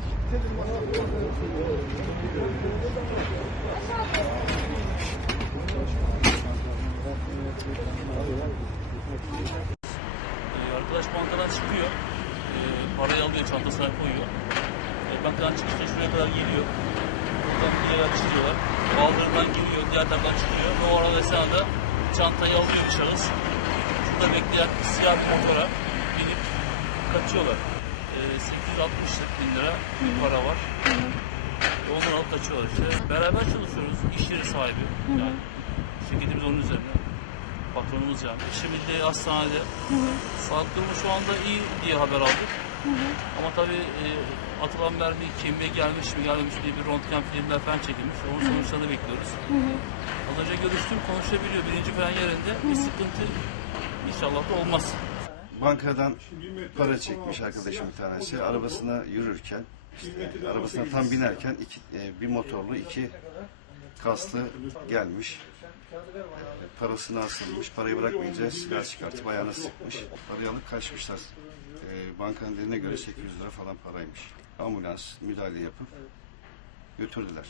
Ee, arkadaş bankadan çıkıyor. Ee, parayı alıyor, çantasına koyuyor. Ee, bankadan çıkışta şuraya kadar geliyor. Buradan bir yere çiziyorlar. Baldırından giriyor, diğer taraftan çıkıyor. O arada esnada çantayı alıyor bir şahıs. Şurada bekleyen siyah motora binip kaçıyorlar. Ee, 860 bin lira bir para var. Ondan alıp kaçıyorlar işte. Beraber çalışıyoruz. İş yeri sahibi. Yani şirketimiz onun üzerine. Patronumuz yani. Şimdi de hastanede. Sağlık durumu şu anda iyi diye haber aldık. Ama tabii e, atılan mermi kemiğe gelmiş mi gelmemiş mi diye bir röntgen filmler falan çekilmiş. Onun sonuçlarını bekliyoruz. Az önce görüştüm konuşabiliyor. Birinci falan yerinde bir sıkıntı inşallah da olmaz. Bankadan para çekmiş arkadaşım bir tanesi. Arabasına yürürken, işte arabasına tam binerken iki, e, bir motorlu iki kaslı gelmiş. Parasını asılmış. Parayı bırakmayınca silah çıkartıp ayağına sıkmış. Parayı alıp kaçmışlar. E, bankanın dediğine göre 800 lira falan paraymış. Ambulans müdahale yapıp götürdüler.